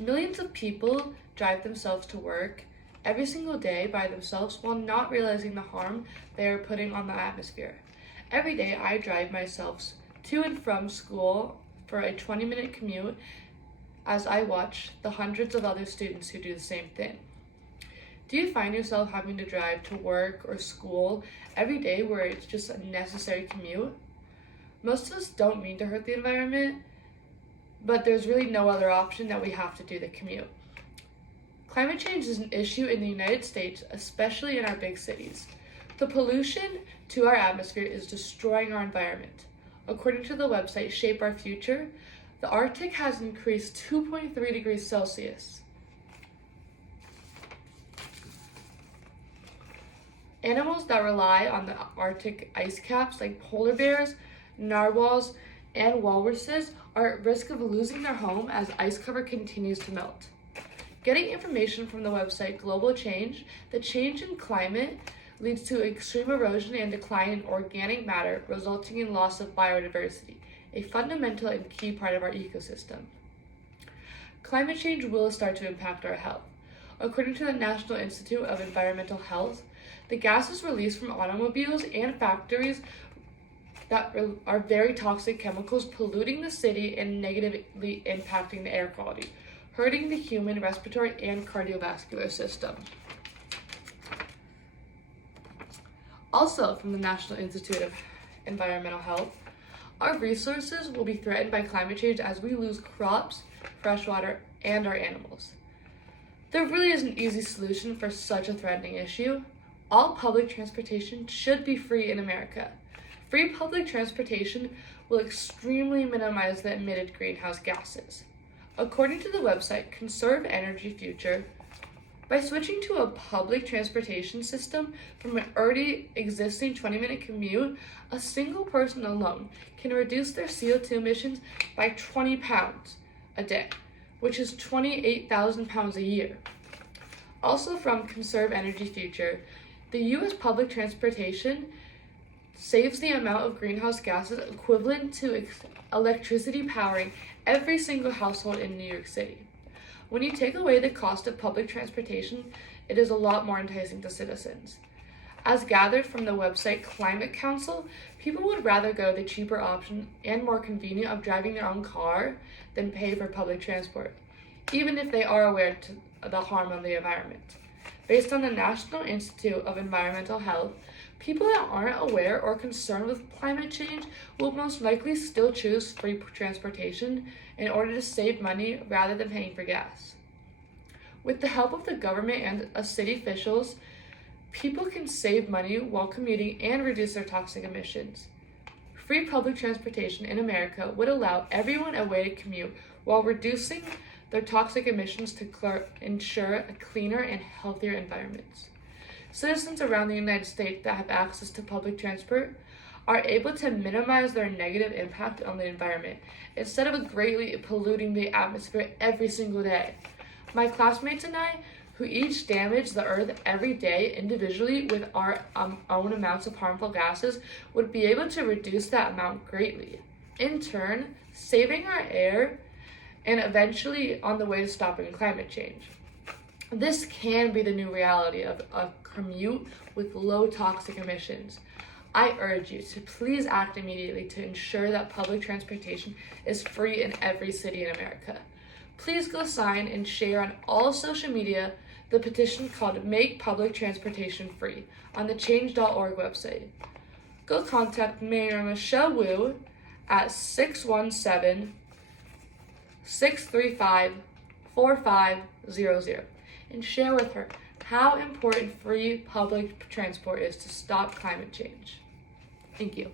Millions of people drive themselves to work every single day by themselves while not realizing the harm they are putting on the atmosphere. Every day I drive myself to and from school for a 20-minute commute as I watch the hundreds of other students who do the same thing. Do you find yourself having to drive to work or school every day where it's just a necessary commute? Most of us don't mean to hurt the environment, but there's really no other option that we have to do the commute. Climate change is an issue in the United States, especially in our big cities. The pollution to our atmosphere is destroying our environment. According to the website Shape Our Future, the Arctic has increased 2.3 degrees Celsius. Animals that rely on the Arctic ice caps, like polar bears, narwhals, and walruses, are at risk of losing their home as ice cover continues to melt. Getting information from the website Global Change, the change in climate leads to extreme erosion and decline in organic matter, resulting in loss of biodiversity, a fundamental and key part of our ecosystem. Climate change will start to impact our health. According to the National Institute of Environmental Health, the gases released from automobiles and factories that are very toxic chemicals polluting the city and negatively impacting the air quality, hurting the human respiratory and cardiovascular system. Also, from the National Institute of Environmental Health, our resources will be threatened by climate change as we lose crops, fresh water, and our animals. There really is an easy solution for such a threatening issue. All public transportation should be free in America. Free public transportation will extremely minimize the emitted greenhouse gases. According to the website Conserve Energy Future, by switching to a public transportation system from an already existing 20-minute commute, a single person alone can reduce their CO2 emissions by 20 pounds a day, which is 28,000 pounds a year. Also from Conserve Energy Future, the U.S. public transportation saves the amount of greenhouse gases equivalent to electricity powering every single household in New York City. When you take away the cost of public transportation, it is a lot more enticing to citizens. As gathered from the website Climate Council, people would rather go the cheaper option and more convenient of driving their own car than pay for public transport, even if they are aware of the harm on the environment. Based on the National Institute of Environmental Health, people that aren't aware or concerned with climate change will most likely still choose free transportation in order to save money rather than paying for gas. With the help of the government and city officials, people can save money while commuting and reduce their toxic emissions. Free public transportation in America would allow everyone a way to commute while reducing their toxic emissions to ensure a cleaner and healthier environment. Citizens around the United States that have access to public transport are able to minimize their negative impact on the environment instead of greatly polluting the atmosphere every single day. My classmates and I, who each damage the earth every day individually with our own amounts of harmful gases, would be able to reduce that amount greatly. In turn, saving our air and eventually on the way to stopping climate change. This can be the new reality of a commute with low toxic emissions. I urge you to please act immediately to ensure that public transportation is free in every city in America. Please go sign and share on all social media the petition called Make Public Transportation Free on the change.org website. Go contact Mayor Michelle Wu at 617-635-4500 and share with her how important free public transport is to stop climate change. Thank you.